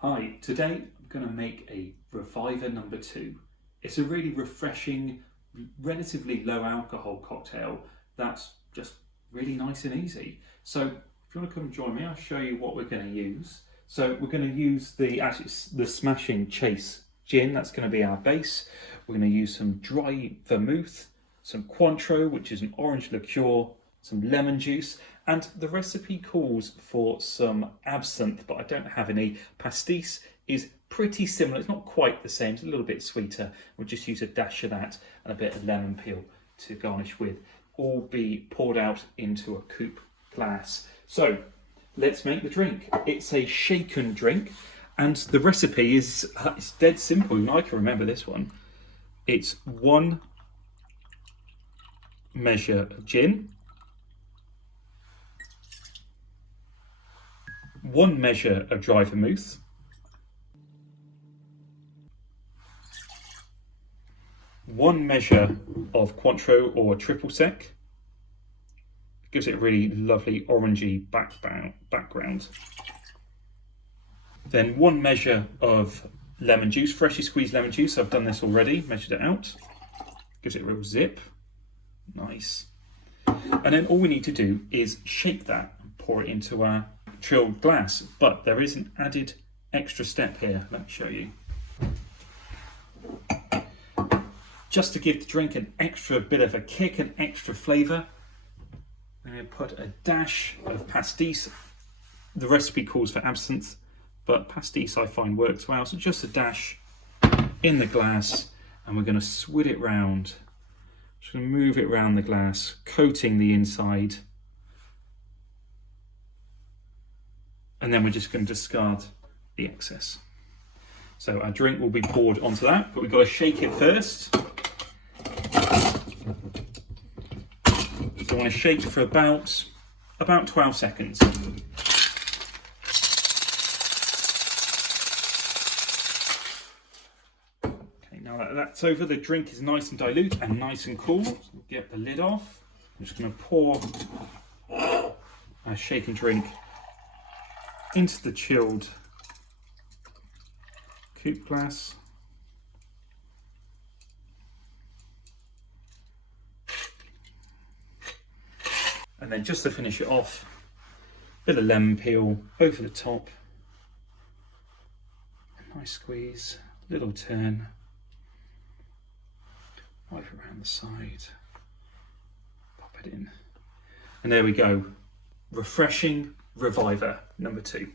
Hi, today I'm going to make a Reviver No.2. It's a really refreshing, relatively low alcohol cocktail that's just really nice and easy. So if you want to come and join me, I'll show you what we're going to use. So we're going to use the Smashing Chase gin, that's going to be our base. We're going to use some dry vermouth, some Cointreau, which is an orange liqueur, some lemon juice, and the recipe calls for some absinthe, but I don't have any. Pastis is pretty similar, it's not quite the same, it's a little bit sweeter. We'll just use a dash of that and a bit of lemon peel to garnish with. All be poured out into a coupe glass. So let's make the drink. It's a shaken drink, and the recipe is it's dead simple, and I can remember this one. It's 1 measure of gin, 1 measure of dry vermouth, 1 measure of Cointreau or triple sec. It gives it a really lovely orangey background. Then 1 measure of lemon juice, freshly squeezed lemon juice. I've done this already, measured it out. Gives it a real zip. Nice. And then all we need to do is shake that and pour it into our chilled glass. But there is an added extra step here. Let me show you. Just to give the drink an extra bit of a kick, an extra flavour, I'm going to put a dash of pastis. The recipe calls for absinthe, but pastis I find works well. So just a dash in the glass, and we're going to swirl it round. Just going to move it around the glass, coating the inside. And then we're just going to discard the excess. So our drink will be poured onto that, but we've got to shake it first. So I want to shake for about 12 seconds. Okay, now that that's over, the drink is nice and dilute and nice and cool. So we'll get the lid off. I'm just going to pour our shaken drink into the chilled coupe glass. And then just to finish it off, a bit of lemon peel over the top. A nice squeeze, little turn. Wipe around the side. Pop it in. And there we go. Refreshing Reviver No.2.